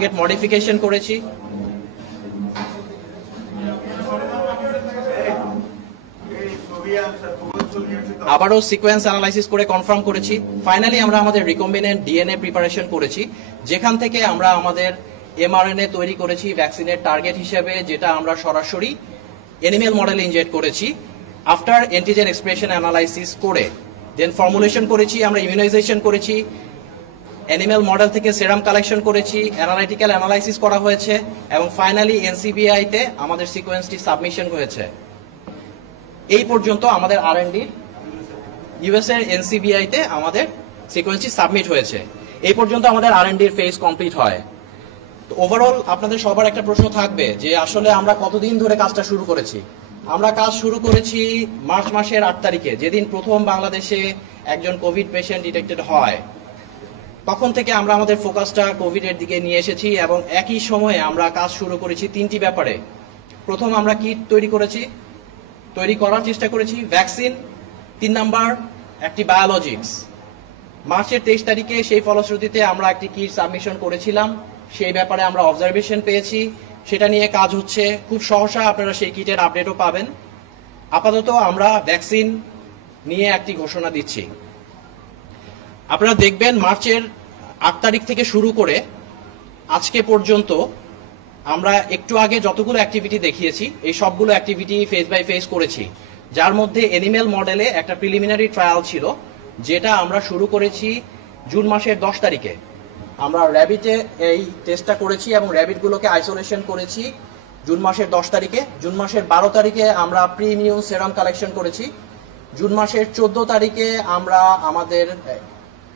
Target modification করেছি, আবারও sequence analysis করে কনফার্ম করেছি। ফাইনালি আমরা আমাদের রিকম্বিনেন্ট ডিএনএ প্রিপারেশন করেছি, যেখান থেকে আমরা আমাদের এমআরএনএ তৈরি করেছি ভ্যাকসিনের টার্গেট হিসেবে, যেটা আমরা সরাসরি অ্যানিমেল মডেলে ইনজেক্ট করেছি আফটার অ্যান্টিজেন এক্সপ্রেশন অ্যানালাইসিস করে। দেন ফর্মুলেশন করেছি, আমরা ইমিউনাইজেশন করেছি, অ্যানিমেল মডেল থেকে সেরাম কালেকশন করেছি, অ্যানালাইটিক্যাল অ্যানালাইসিস করা হয়েছে এবং ফাইনালি এনসিবিআই তে আমাদের সিকোয়েন্সটি সাবমিশন হয়েছে। এই পর্যন্ত আমাদের আর&ডি ইউএস এর এনসিবিআই তে আমাদের সিকোয়েন্সটি সাবমিট হয়েছে। এই পর্যন্ত আমাদের আর&ডির ফেজ কমপ্লিট হয়। তো ওভারঅল আপনাদের সবার একটা প্রশ্ন থাকবে যে আসলে আমরা কতদিন ধরে কাজটা শুরু করেছি। আমরা কাজ শুরু করেছি মার্চ মাসের 8 তারিখে, যেদিন প্রথম বাংলাদেশে একজন কোভিড পেশেন্ট ডিটেক্টেড হয়। তখন থেকে আমরা আমাদের ফোকাসটা কোভিডের দিকে নিয়ে এসেছি এবং একই সময়ে আমরা কাজ শুরু করেছি 3টি ব্যাপারে। প্রথম, আমরা কিট তৈরি করার চেষ্টা করেছি, ভ্যাকসিন, 3 নাম্বার একটি বায়োলজিক্স। মার্চের 23 তারিখে সেই ফলশ্রুতিতে আমরা একটি কিট সাবমিশন করেছিলাম, সেই ব্যাপারে আমরা অবজারভেশন পেয়েছি, সেটা নিয়ে কাজ হচ্ছে। খুব সহসা আপনারা সেই কিটের আপডেটও পাবেন। আপাতত আমরা ভ্যাকসিন নিয়ে একটি ঘোষণা দিচ্ছি। আপনারা দেখবেন মার্চের 8 তারিখ থেকে শুরু করে আজকে পর্যন্ত আমরা একটু আগে যতগুলো অ্যাক্টিভিটি দেখিয়েছি, এই সবগুলো অ্যাক্টিভিটি ফেজ বাই ফেজ করেছি, যার মধ্যে অ্যানিমেল মডেলে একটা প্রিলিমিনারি ট্রায়াল ছিল, যেটা আমরা শুরু করেছি জুন মাসের 10 তারিখে। আমরা র্যাবিটে এই টেস্টটা করেছি এবং র্যাবিটগুলোকে আইসোলেশন করেছি জুন মাসের 10 তারিখে। জুন মাসের 12 তারিখে আমরা প্রি ইমিউন সেরাম কালেকশন করেছি। জুন মাসের 14 তারিখে আমরা আমাদের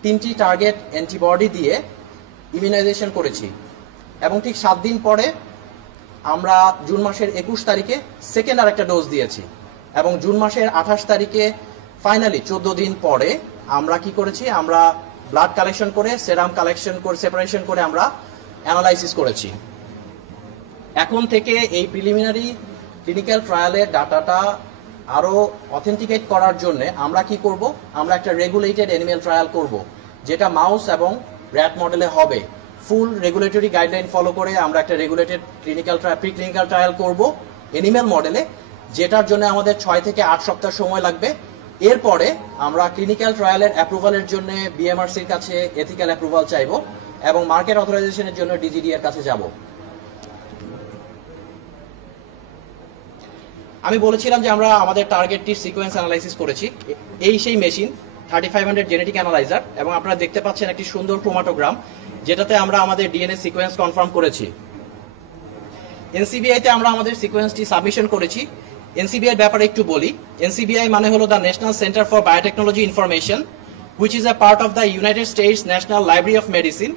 3টি টার্গেট অ্যান্টিবডি দিয়ে ইমিউনাইজেশন করেছি এবং ঠিক 7 দিন পরে আমরা জুন মাসের 21 তারিখে সেকেন্ড আরেকটা ডোজ দিয়েছি এবং জুন মাসের 28 তারিখে ফাইনালি 14 দিন পরে আমরা কি করেছি, আমরা ব্লাড কালেকশন করে সেরাম কালেকশন করে সেপারেশন করে আমরা অ্যানালাইসিস করেছি। এখন থেকে এই প্রিলিমিনারি ক্লিনিক্যাল ট্রায়ালের ডাটাটা আরো অথেন্টিকেট করার জন্য আমরা কি করব, আমরা একটা রেগুলেটেড অ্যানিমেল ট্রায়াল করব, যেটা মাউস এবং র্যাট মডেলে হবে। ফুল রেগুলেটরি গাইডলাইন ফলো করে আমরা একটা রেগুলেটেড প্রি ক্লিনিক্যাল ট্রায়াল করব অ্যানিমেল মডেলে, যেটার জন্য আমাদের 6 থেকে 8 সপ্তাহ সময় লাগবে। এরপরে আমরা ক্লিনিক্যাল ট্রায়ালের অ্যাপ্রুভালের জন্য বিএমআরসির কাছে এথিক্যাল অ্যাপ্রুভাল চাইব এবং মার্কেট অথরাইজেশনের জন্য ডিজিডি এর কাছে যাব। আমি বলেছিলাম যে আমরা আমাদের টার্গেটটির সিকোয়েন্স অ্যানালাইসিস করেছি, এই সেই মেশিন 3500 জেনেটিক অ্যানালাইজার, এবং আপনারা দেখতে পাচ্ছেন একটি সুন্দর ক্রোমাটোগ্রাম, যেটাতে আমরা আমাদের ডিএনএ সিকোয়েন্স কনফার্ম করেছি। এনসিবিআই তে আমরা আমাদের সিকোয়েন্সটি সাবমিশন করেছি। এনসিবিআই ব্যাপারে একটু বলি। এনসিবিআই মানে হলো the National Center for Biotechnology Information, which is a part of the United States National Library of Medicine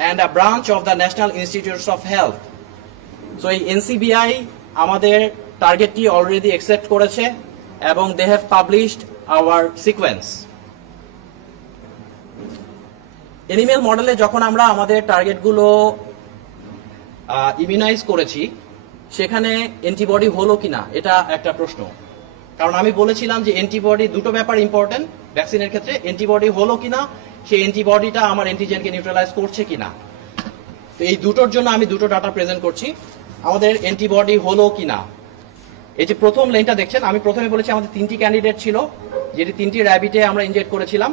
and a branch of the National Institutes of Health. So এই NCBI আমাদের টার্গেটটি already accept করেছে এবং they have published our sequence. Animal মডেলে যখন আমরা আমাদের টার্গেটগুলো ইমিউনাইজ করেছি, সেখানে অ্যান্টিবডি হলো কিনা এটা একটা প্রশ্ন। কারণ আমি বলেছিলাম যে অ্যান্টিবডি, দুটো ব্যাপার ইম্পর্টেন্ট ভ্যাকসিনের ক্ষেত্রে, অ্যান্টিবডি হলো কিনা, সেই অ্যান্টিবডিটা আমার অ্যান্টিজেনকে নিউট্রালাইজ করছে কিনা। তো এই দুটোর জন্য আমি দুটো ডাটা প্রেজেন্ট করছি। আমাদের অ্যান্টিবডি হলো কিনা, এই যে প্রথম লাইনটা দেখছেন, আমি প্রথমে বলেছি আমাদের 3টি ক্যান্ডিডেট ছিল, যেটি 3টি র্যাবিটে আমরা ইনজেক্ট করেছিলাম।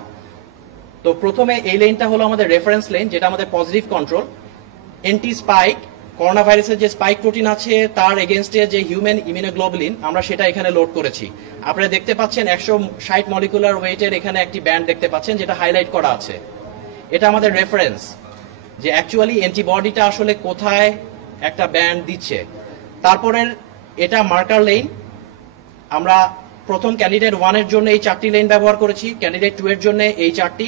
তো প্রথমে এই লাইনটা হলো আমাদের রেফারেন্স লাইন, যেটা আমাদের positive control. Anti spike, corona ভাইরাসের যে স্পাইক প্রোটিন আছে তার এগেনস্টে যে হিউম্যান ইমিউনোগ্লোবুলিন, আমরা সেটা এখানে লোড করেছি। আপনারা দেখতে পাচ্ছেন 160 মলিকুলার ওয়েটের এখানে একটি ব্যান্ড দেখতে পাচ্ছেন, যেটা হাইলাইট করা আছে। এটা আমাদের রেফারেন্স যে অ্যাকচুয়ালি অ্যান্টিবডিটা আসলে কোথায় একটা ব্যান্ড দিচ্ছে। তারপরের এটা মার্কার লাইন, আমরা প্রথম ক্যান্ডিডেট 1 এর জন্য এই 4টি লাইন ব্যবহার করেছি, ক্যান্ডিডেট 2 এর জন্য এই 4টি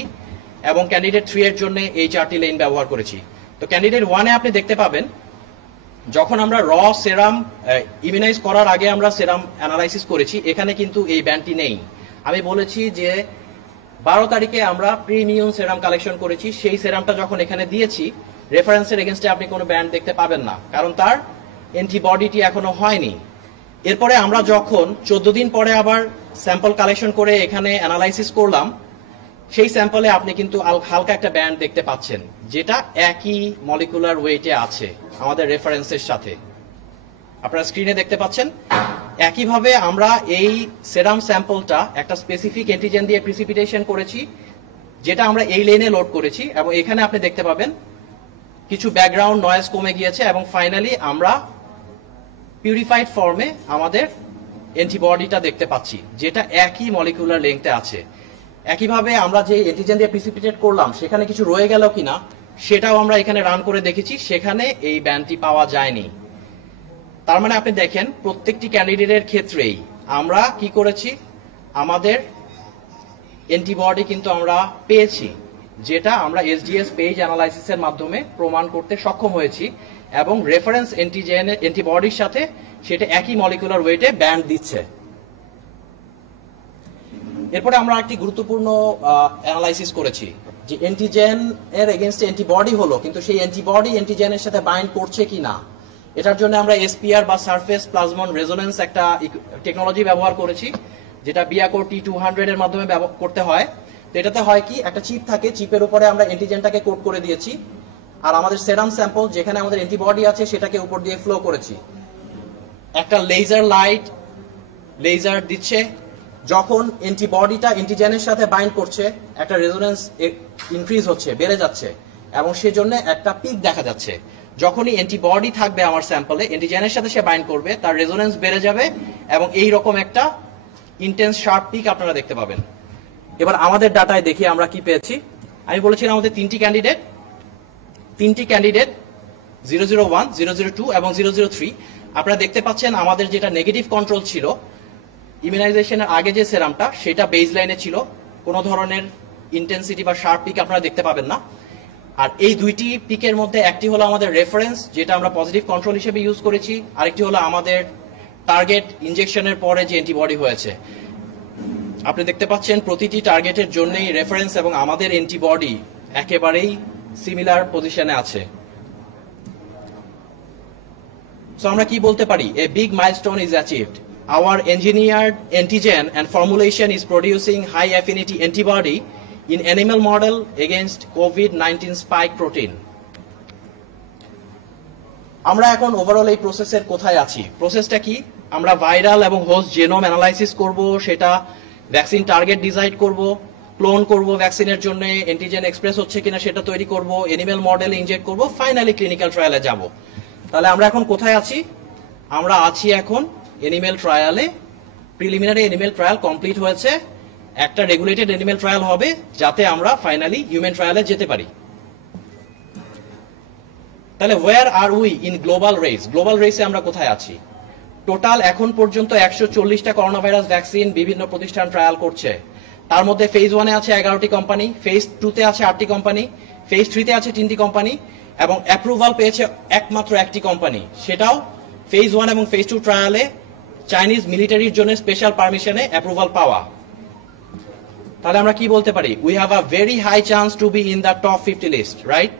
এবং ক্যান্ডিডেট 3 এর জন্য এই 4টি লাইন ব্যবহার করেছি। তো ক্যান্ডিডেট 1 এ আপনি দেখতে পাবেন যখন আমরা র সেরাম ইমিউনাইজ করার আগে আমরা সেরাম অ্যানালাইসিস করেছি, এখানে কিন্তু এই ব্যান্ডটি নেই। আমি বলেছি যে 12 তারিখে আমরা প্রি ইমিউন সেরাম কালেকশন করেছি, সেই সেরামটা যখন এখানে দিয়েছি রেফারেন্সের এগেনস্টে আপনি কোনো ব্যান্ড দেখতে পাবেন না, কারণ তার অ্যান্টিবডিটি এখনো হয়নি। এরপরে আমরা যখন 14 দিন পরে আবার স্যাম্পল কালেকশন করে এখানে অ্যানালাইসিস করলাম, সেই স্যাম্পলে আপনি কিন্তু হালকা একটা ব্যান্ড দেখতে পাচ্ছেন, যেটা একই মলিকুলার ওয়েটে আছে আমাদের রেফারেন্সের সাথে। আপনারা স্ক্রিনে দেখতে পাচ্ছেন। একইভাবে আমরা এই সেরাম স্যাম্পলটা একটা স্পেসিফিক অ্যান্টিজেন দিয়ে প্রিসিপিটেশন করেছি, যেটা আমরা এই লেনে লোড করেছি, এবং এখানে আপনি দেখতে পাবেন কিছু ব্যাকগ্রাউন্ড নয়েজ কমে গিয়েছে, এবং ফাইনালি আমরা পিউরিফাইড ফর্মে আমাদের অ্যান্টিবডিটা দেখতে পাচ্ছি, যেটা একই মলিকুলার লেংথে আছে। একইভাবে আমরা যে অ্যান্টিজেন দিয়ে প্রিসিপিটেট করলাম সেখানে কিছু রয়ে গেল কিনা সেটাও আমরা এখানে রান করে দেখেছি, সেখানে এই ব্যান্ডটি পাওয়া যায়নি। তার মানে আপনি দেখেন প্রত্যেকটি ক্যান্ডিডেটের ক্ষেত্রেই আমরা কি করেছি, আমাদের অ্যান্টিবডি কিন্তু আমরা পেয়েছি, যেটা আমরা এসডিএস পেজ অ্যানালাইসিসের মাধ্যমে প্রমাণ করতে সক্ষম হয়েছি, এবং রেফারেন্স অ্যান্টিবডির সাথে সেটা একই মলিকুলার ওয়েটে ব্যান্ড দিচ্ছে। এরপরে আমরা একটি গুরুত্বপূর্ণ অ্যানালাইসিস করেছি যে অ্যান্টিজেন এর এগেইনস্টে অ্যান্টিবডি হলো, কিন্তু সেই অ্যান্টিবডি অ্যান্টিজেনের সাথে বাইন্ড করছে কিনা, এটার জন্য আমরা এসপিআর বা সারফেস প্লাজমন রেজোনেন্স একটা টেকনোলজি ব্যবহার করেছি, যেটা বিয়াকোর T200 এর মাধ্যমে করতে হয়। তো এটাতে হয় কি, একটা চিপ থাকে, চিপের উপরে আমরা অ্যান্টিজেনটাকে কোট করে দিয়েছি, আর আমাদের সেরাম স্যাম্পল যেখানে আমাদের অ্যান্টিবডি আছে সেটাকে উপর দিয়ে ফ্লো করেছি। একটা লেজার দিচ্ছে, যখন অ্যান্টিবডিটা অ্যান্টিজেনের সাথে বাইন্ড করছে একটা রেজোনেন্স ইনক্রিজ হচ্ছে, বেড়ে যাচ্ছে, এবং সেজন্য একটা পিক দেখা যাচ্ছে। যখনই অ্যান্টিবডি থাকবে আমার স্যাম্পলে, অ্যান্টিজেনের সাথে সে বাইন্ড করবে, তার রেজোনেন্স বেড়ে যাবে, এবং এই রকম একটা ইন্টেন্স শার্প পিক আপনারা দেখতে পাবেন। এবার আমাদের ডাটায় দেখি আমরা কি পেয়েছি। আমি বলেছিলাম আমাদের তিনটি ক্যান্ডিডেট 001, 002 এবং 003। আপনারা দেখতে পাচ্ছেন আমাদের যেটা নেগেটিভ কন্ট্রোল ছিল ইমিউনাইজেশনের আগে, যে সেরামটা, সেটা বেজ লাইনে ছিল, কোনো ধরনের ইন্টেন্সিটি বা শার্প পিক আপনারা দেখতে পাবেন না। আর এই দুইটি পিকের মধ্যে একটি হলো আমাদের রেফারেন্স, যেটা আমরা পজিটিভ কন্ট্রোল হিসেবে ইউজ করেছি, আরেকটি হলো আমাদের টার্গেট ইনজেকশনের পরে যে অ্যান্টিবডি হয়েছে। আপনি দেখতে পাচ্ছেন প্রতিটি টার্গেটের জন্যই রেফারেন্স এবং আমাদের অ্যান্টিবডি একেবারেই সিমিলার পজিশনে আছে। সো আমরা কি বলতে পারি, a big milestone is achieved. Our engineered antigen and formulation is producing high affinity antibody in animal model against COVID-19 spike protein. আমরা এখন ওভারঅল এই প্রসেসের কোথায় আছি? প্রসেসটা কি? আমরা ভাইরাল এবং হোস্ট জেনোম অ্যানালাইসিস করব, সেটা ভ্যাকসিন টার্গেট ডিসাইড করব, ক্লোন করব ভ্যাকসিনের জন্য, অ্যান্টিজেন এক্সপ্রেস হচ্ছে কিনা সেটা তৈরি করব, অ্যানিমাল মডেলে ইনজেক্ট করব, ফাইনালি ক্লিনিক্যাল ট্রায়ালে যাব। তাহলে আমরা এখন কোথায় আছি? আমরা আছি এখন এনিমেল ট্রায়ালে। প্রিলিমিনারি এনিমেল ট্রায়াল কমপ্লিট হয়েছে, একটা রেগুলেটেড এনিমেল ট্রায়াল হবে, যাতে আমরা ফাইনালি হিউম্যান ট্রায়ালে যেতে পারি। তাহলে where are we in global race? Global রেসে আমরা কোথায় আছি? টোটাল এখন পর্যন্ত 140টা করোনা ভাইরাস ভ্যাকসিন বিভিন্ন প্রতিষ্ঠান ট্রায়াল করছে। তার মধ্যে ফেজ 1-এ আছে 11টি কোম্পানি, ফেজ 2-তে আছে 8টি কোম্পানি, ফেজ 3-তে আছে 3টি কোম্পানি, এবং অ্যাপ্রুভাল পেয়েছে একমাত্র একটি কোম্পানি, সেটাও ফেজ 1 এবং ফেজ 2 ট্রায়ালে চাইনিজ মিলিটারির জন্য স্পেশাল পারমিশনে অ্যাপ্রুভাল পাওয়া। তাহলে আমরা কি বলতে পারি? We have a very high chance to be in the top 50 list, right?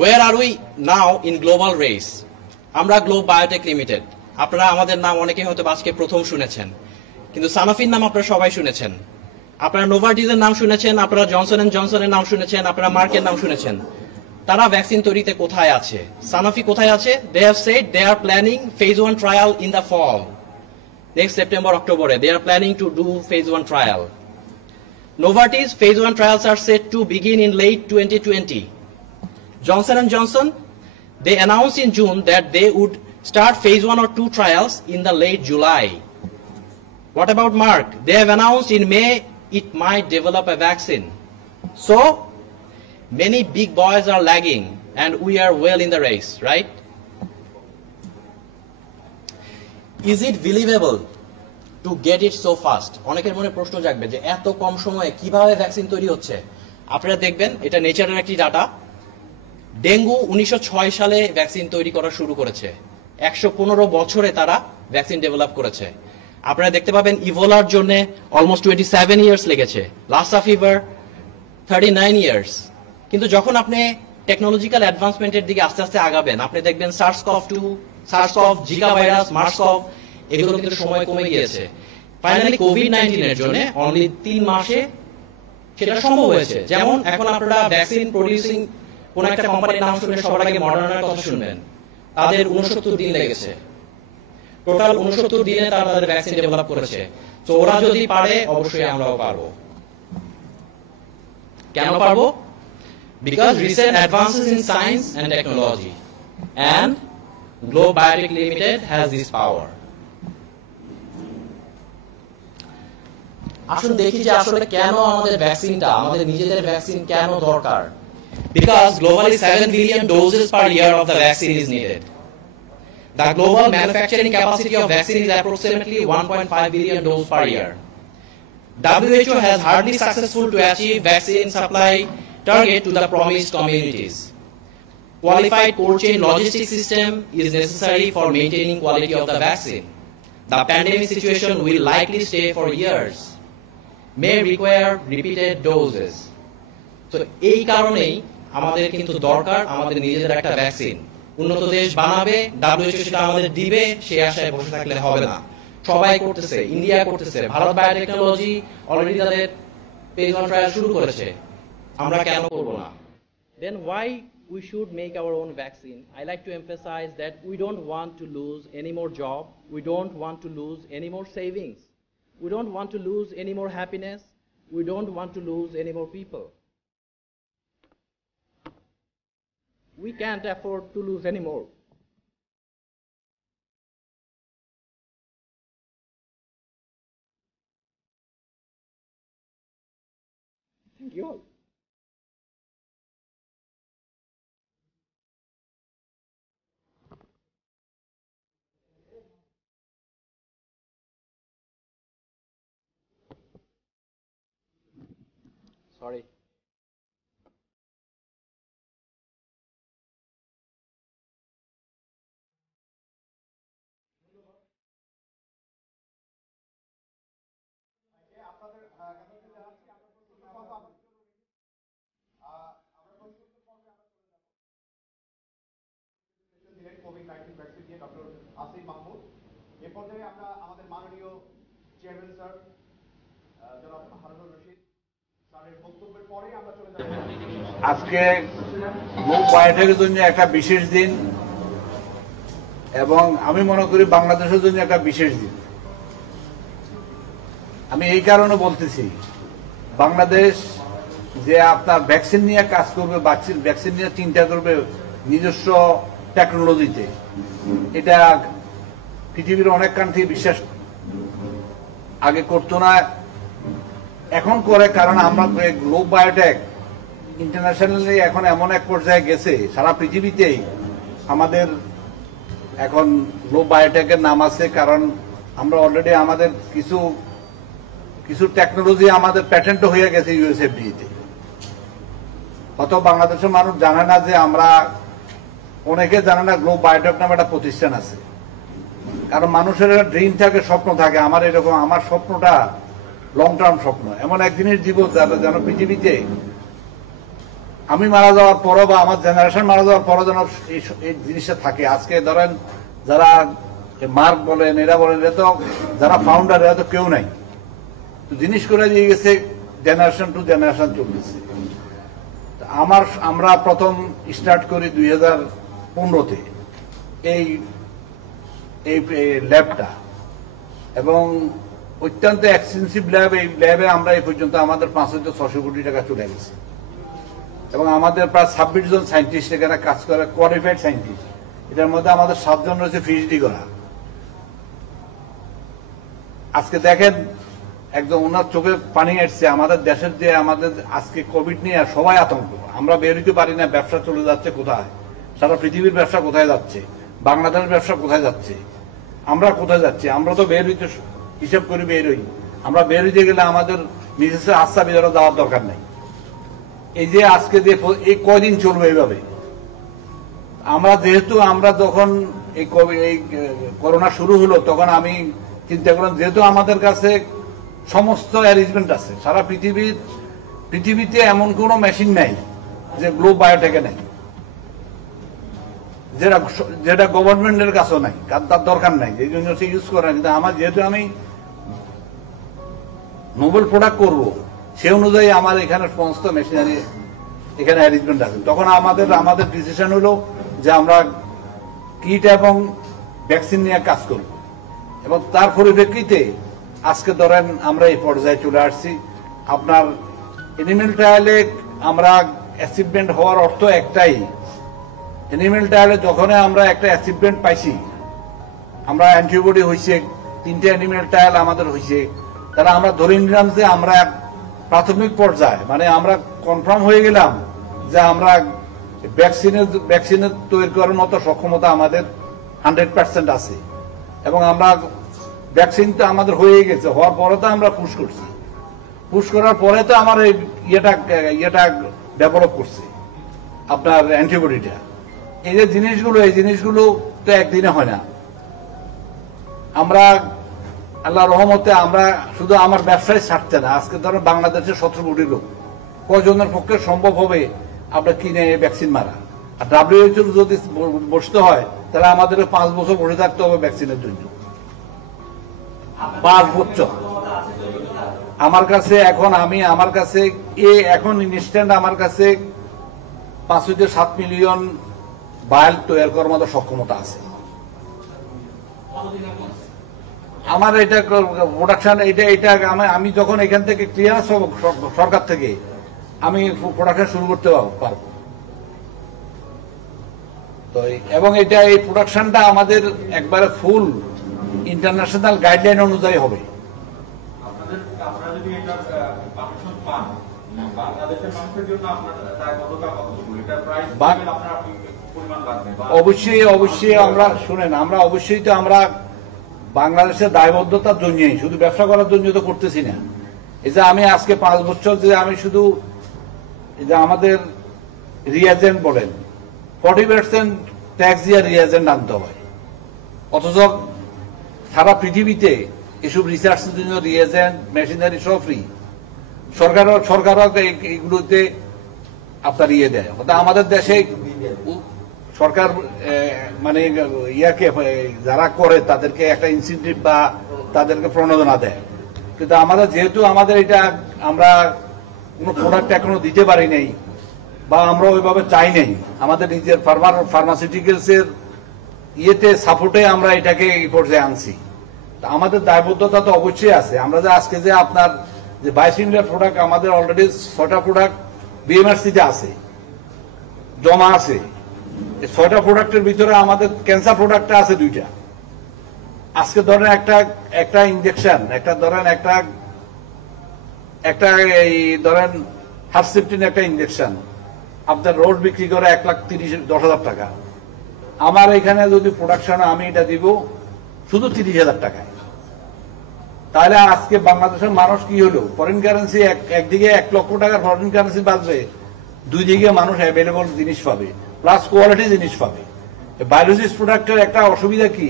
Where are we now in global race? আমরা গ্লোব বায়োটেক লিমিটেড। আপনারা আমাদের নাম অনেকে হয়তো আজকে প্রথম শুনেছেন, কিন্তু সানোফির নাম আপনারা সবাই শুনেছেন, আপনারা নোভার্টিসের নাম শুনেছেন, আপনারা জনসন এন্ড জনসনের নাম শুনেছেন, আপনারা মার্কের নাম শুনেছেন। তারা ভ্যাকসিন তৈরিতে কোথায় আছে? সানোফি কোথায় আছে? They have said they are planning phase 1 trial in the fall. Next September, October, they are planning to do phase 1 trial. Novartis phase 1 trials are set to begin in late 2020. Johnson & Johnson, they announced in June that they would start phase 1 or 2 trials in the late July. What about Merck? They have announced in May it might develop a vaccine. So, many big boys are lagging and we are well in the race, right? Is it believable to get it so fast? অনেকের মনে প্রশ্ন জাগবে যে এত কম সময়ে কিভাবে vaccine তৈরি হচ্ছে। আপনারা দেখবেন এটা নেচারের একটি ডাটা। ডেঙ্গু 1906 সালে ভ্যাকসিন তৈরি করা শুরু করেছে, 115 বছরে তারা ভ্যাকসিন ডেভেলপ করেছে। আপনারা দেখতে পাবেন ইভোলার জন্য অলমোস্ট 27 ইয়ার্স লেগেছে, লাসা ফিভার 39 ইয়ার্স। কিন্তু যখন আপনি টেকনোলজিক্যাল অ্যাডভান্সমেন্টের দিকে আস্তে আস্তে আগাবেন, আপনি দেখবেন SARS-CoV-2, SARS-CoV, Zika virus, Mars-gov, এগুলো কিন্তু সময় কমে গিয়েছে। ফাইনালি কোভিড-19 এর জন্য অনলি 3 মাসে সেটা সম্ভব হয়েছে। যেমন এখন আপনারা ভ্যাকসিন প্রডিউসিং কোন একটা কোম্পানির নাম শুনলে সবার আগে মডার্নার কথা শুনবেন। তাদের 69 দিন লেগেছে, টোটাল 69 দিনে তারা তাদের ভ্যাকসিন ডেভেলপ করেছে। তো ওরা যদি পারে অবশ্যই আমরাও পারবো। কেন পারবো? Because recent advances in science and technology and Globe Biotech Limited has this power. আসুন দেখি যে আসলে কেন আমাদের ভ্যাকসিনটা, আমাদের নিজেদের ভ্যাকসিন কেন দরকার। Because globally 7 billion doses per year of the vaccine is needed. The global manufacturing capacity of vaccine is approximately 1.5 billion doses per year. WHO has hardly successful to achieve vaccine supply target to the promised communities. Qualified cold chain logistics system is necessary for maintaining quality of the vaccine. The pandemic situation will likely stay for years, may require repeated doses. So এই কারণেই আমাদের কিন্তু দরকার আমাদের নিজেদের একটা vaccine. উন্নত দেশ বানাবে, WHO সেটা আমাদের দিবে, সেই আশায় বসে থাকলে হবে না। সবাই করতেছে, ইন্ডিয়া করতেছে, ভারত বায়োটেকনোলজি অলরেডি তাদের ফেজ 1 ট্রায়াল শুরু করেছে। আমরা কেন করব না? Then why we should make our own vaccine? I like to emphasize that we don't want to lose any more job, we don't want to lose any more savings, we don't want to lose any more happiness, we don't want to lose any more people. We can't afford to lose any more. Thank you all. Sorry. COVID-19 vaccine নিয়ে doctor Asif Mahmud. এ পর্যায়ে আমরা আমাদের মাননীয় chairman sir জনাব হারুনুর রশিদ স্যারের বক্তব্যের পরেই আমরা চলে যাব। আজকে গ্লোব বায়োটেকের জন্য একটা বিশেষ দিন এবং আমি মনে করি বাংলাদেশের জন্য একটা বিশেষ দিন। আমি এই কারণে বলতেছি, বাংলাদেশ যে আপনার ভ্যাকসিন নিয়ে কাজ করবে, ভ্যাকসিন নিয়ে চিন্তা করবে নিজস্ব টেকনোলজিতে, এটা পৃথিবীর অনেক কান্ট্রি বিশ্বাস আগে করতো না, এখন করে। কারণ আমরা গ্লোব বায়োটেক ইন্টারন্যাশনালি এখন এমন এক পর্যায়ে গেছে, সারা পৃথিবীতেই আমাদের এখন গ্লোব বায়োটেকের নাম আছে। কারণ আমরা অলরেডি আমাদের কিছু টেকনোলজি আমাদের প্যাটেন্টও হয়ে গেছে ইউএসএফডিতে। হয়তো বাংলাদেশের মানুষ জানে না যে আমরা, অনেকে জানে না গ্লোব বায়োটেক নামে একটা প্রতিষ্ঠান আছে। কারণ মানুষের একটা ড্রিম থাকে, স্বপ্ন থাকে। আমার এরকম, আমার স্বপ্নটা লং টার্ম স্বপ্ন, এমন এক জিনিস জীব যেন পৃথিবীতে আমি মারা যাওয়ার পরও বা আমার জেনারেশন মারা যাওয়ার পরও যেন এই জিনিসটা থাকে। আজকে ধরেন যারা মার্ক বলেন, এরা বলেন, এরা তো যারা ফাউন্ডার, এরা তো কেউ নাই। তো জিনিস করে দিয়ে গেছে, জেনারেশন টু জেনারেশন চলতেছে। আমরা প্রথম স্টার্ট করি 2015-তে এই ল্যাবটা, এবং অত্যন্ত এক্সপেন্সিভ ল্যাব। এই ল্যাবে আমরা এই পর্যন্ত আমাদের 500-600 কোটি টাকা চলে গেছে, এবং আমাদের প্রায় 26 জন সায়েন্টিস্ট এখানে কাজ করে, কোয়ালিফাইড সায়েন্টিস্ট। এটার মধ্যে আমাদের 7 জন রয়েছে পিএইচডি করা। আজকে দেখেন, একদম ওনার চোখে পানি আসছে। আমাদের দেশের যে আমাদের আজকে কোভিড নিয়ে সবাই আতঙ্ক, আমরা বেরোতে পারি না। ব্যবসা চলে যাচ্ছে কোথায়, সারা পৃথিবীর ব্যবসা কোথায় যাচ্ছে, বাংলাদেশের ব্যবসা কোথায় যাচ্ছে, আমরা কোথায় যাচ্ছি। আমরা তো বের হইতে হিসাব করে বের হই। আমরা বের হইতে গেলে আমাদের নিজস্ব আস্থা বিধারা যাওয়ার দরকার নেই। এই যে আজকে যে এই কয়দিন চলবে এইভাবে, আমরা যখন এই করোনা শুরু হলো, তখন আমি চিন্তা করলাম, যেহেতু আমাদের কাছে সমস্ত অ্যারেঞ্জমেন্ট আছে, সারা পৃথিবীতে এমন কোনো মেশিন নাই যে গ্লোব বায়োটেকে নাই, যেটা গভর্নমেন্টের কাছেও নাই, কারণ তার দরকার নাই, এই জন্য সে ইউজ করে না। কিন্তু যেহেতু আমি নোবেল প্রোডাক্ট করব, সেই অনুযায়ী আমার এখানে সমস্ত মেশিনারি এখানে অ্যারেঞ্জমেন্ট আছে। তখন আমাদের ডিসিশন হলো যে আমরা কিট এবং ভ্যাকসিন নিয়ে কাজ করব, এবং তার পরিপ্রেক্ষিতে আজকে ধরেন আমরা এই পর্যায়ে চলে আসছি। আপনার এনিম্যাল ট্রায়ালে আমরা অ্যাচিভমেন্ট হওয়ার অর্থ একটাই, এনিম্যাল ট্রায়ালে যখন আমরা একটা অ্যাচিভমেন্ট পাইছি, আমরা অ্যান্টিবডি হয়েছে, 3টে অ্যানিম্যাল ট্রায়াল আমাদের হয়েছে, তারা আমরা ধরে নিলাম যে আমরা প্রাথমিক পর্যায়ে মানে আমরা কনফার্ম হয়ে গেলাম যে আমরা ভ্যাকসিনের তৈরি করার মতো সক্ষমতা আমাদের 100% আছে, এবং আমরা ভ্যাকসিন তো আমাদের হয়ে গেছে, হওয়ার পরে তো আমরা পুশ করছি, পুশ করার পরে তো আমার এই ইয়েটা ডেভেলপ করছে আপনার অ্যান্টিবডিটা। এই জিনিসগুলো তো একদিনে হয় না। আমরা আল্লাহ রহমতে আমরা শুধু আমার ব্যবসায় ছাড়তে না, আজকে ধরো বাংলাদেশের 17 কোটি লোক, কয়জনের পক্ষে সম্ভব হবে আমরা কিনে ভ্যাকসিন মারা? আর WHO যদি বসতে হয় তাহলে আমাদের 5 বছর বসে থাকতে হবে ভ্যাকসিনের জন্য, 5 বছর। আমার কাছে এখন ইনস্ট্যান্ট আমার কাছে 5 থেকে 7 মিলিয়ন ভায়েল তৈরি করার মতো সক্ষমতা আছে। আমার এটা প্রোডাকশন এটা আমি যখন এখান থেকে ক্লিয়ারেন্স হব সরকার থেকে, আমি প্রোডাকশন শুরু করতে পারবো। তো এবং এই প্রোডাকশনটা আমাদের একবারে ফুল ইন্টারন্যাশনাল গাইডলাইন অনুযায়ী হবে। আপনারা যদি এটা পারমিশন পান, বাংলাদেশের মানুষের জন্য আপনার দায়বদ্ধতা কতটুকু? এটা প্রাইস আপনার পরিমাণ লাগবে? অবশ্যই আমরা শুনেন, আমরা অবশ্যই তো আমরা বাংলাদেশের দায়বদ্ধতার জন্যই, শুধু ব্যবসা করার জন্য তো করতেছি না। এই যে আমি আজকে 5 বছর যে আমি শুধু এই যে আমাদের রিয়াজেন্ট বলেন 40% ট্যাক্স দিয়ে রিয়াজেন্ট আনতে হয়, অথচ সারা পৃথিবীতে এসব রিসার্চের জন্য রিয়াজেন্ট মেশিনারি সব ফ্রি। সরকারও এইগুলোতে আপনার দেয়। আমাদের দেশে সরকার মানে ইয়াকে যারা করে তাদেরকে একটা ইনসেন্টিভ বা তাদেরকে প্রণোদনা দেয়, কিন্তু যেহেতু আমাদের এটা আমরা কোনো প্রোডাক্ট এখনো দিতে পারি নাই বা আমরা ওইভাবে চাই নাই, আমাদের নিজের ফার্মাসিউটিক্যালস এর সাপোর্টে আমরা এটাকে এই পর্যায়ে আনছি। আমাদের দায়বদ্ধতা তো অবশ্যই আছে। আমরা যে আজকে যে আপনার যে বায়োসিমিলার প্রোডাক্ট আমাদের অলরেডি 6টা প্রোডাক্ট বিএমআরসিতে আছে, জমা আছে। এই 6টা প্রোডাক্টের ভিতরে আমাদের ক্যান্সার প্রোডাক্টটা আছে 2টা। আজকে ধরেন একটা ইনজেকশন, এই ধরেন হারসেপ্টিন একটা ইনজেকশন আপনার রোড বিক্রি করে 1,30,10,000 টাকা। আমার এখানে যদি প্রোডাকশন আমি এটা দিব শুধু 30,000 টাকায়, তাহলে আজকে বাংলাদেশের মানুষ কি হলো? ফরেন কারেন্সি একদিকে 1 লক্ষ টাকার ফরেন কারেন্সি বাঁচবে, 2 দিকে মানুষ অ্যাভেলেবল জিনিস পাবে, প্লাস কোয়ালিটি জিনিস পাবে। বায়োলজিক্স প্রোডাক্টের একটা অসুবিধা কি,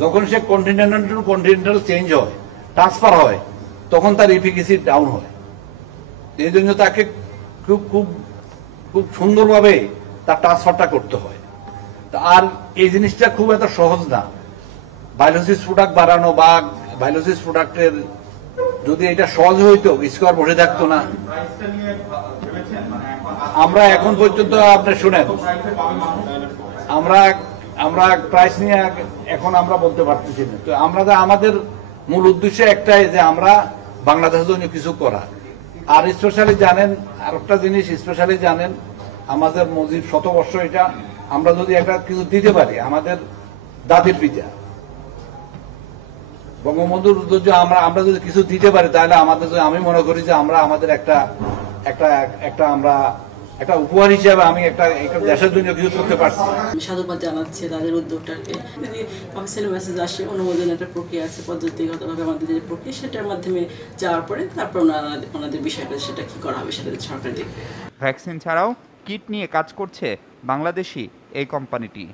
যখন সে কন্টিনেন্টাল টু কন্টিনেন্টাল চেঞ্জ হয়, ট্রান্সফার হয়, তখন তার এফিকেসি ডাউন হয়। এই জন্য তাকে খুব খুব খুব সুন্দরভাবে তার ট্রান্সফারটা করতে হয়। আর এই জিনিসটা খুব এত সহজ না। বায়োলজিক্স প্রোডাক্ট বাড়ানো বা বায়োলজিক্স প্রোডাক্টের যদি এটা সহজ হইতো, স্কোয়ার বসে থাকতো না। আমরা এখন পর্যন্ত আপনি শুনেন, আমরা প্রাইস নিয়ে এখন আমরা বলতে পারতেছি না। তো আমাদের মূল উদ্দেশ্য একটাই যে আমরা বাংলাদেশের জন্য কিছু করা। আর স্পেশালি জানেন আরেকটা জিনিস, স্পেশালি জানেন আমাদের মজিব 100 বর্ষ, এটা আমরা যদি একটা কিছু দিতে পারি, আমাদের দাদির পিতা বঙ্গবন্ধুর যদি আমরা যদি কিছু দিতে পারি, তাহলে আমাদের আমি মনে করি যে আমরা আমাদের একটা উপহার হিসেবে আমি একটা দেশের জন্য কিছু করতে পারছি। সাধুবাদ জানাচ্ছি তাদের উদ্যোগটাকে। যদি অফিসিয়াল মেসেজ আসে, অনুমোদন একটা প্রক্রিয়া আছে, পদ্ধতিগতভাবে আমাদের যে প্রক্রিয়া, সেটার মাধ্যমে যাওয়ার পরে তারপর ওনাদের বিষয়টা সেটা কি করা হবে সেটা সরকার দেখবে। ভ্যাকসিন ছাড়াও কিট নিয়ে কাজ করছে বাংলাদেশি এই কোম্পানিটি।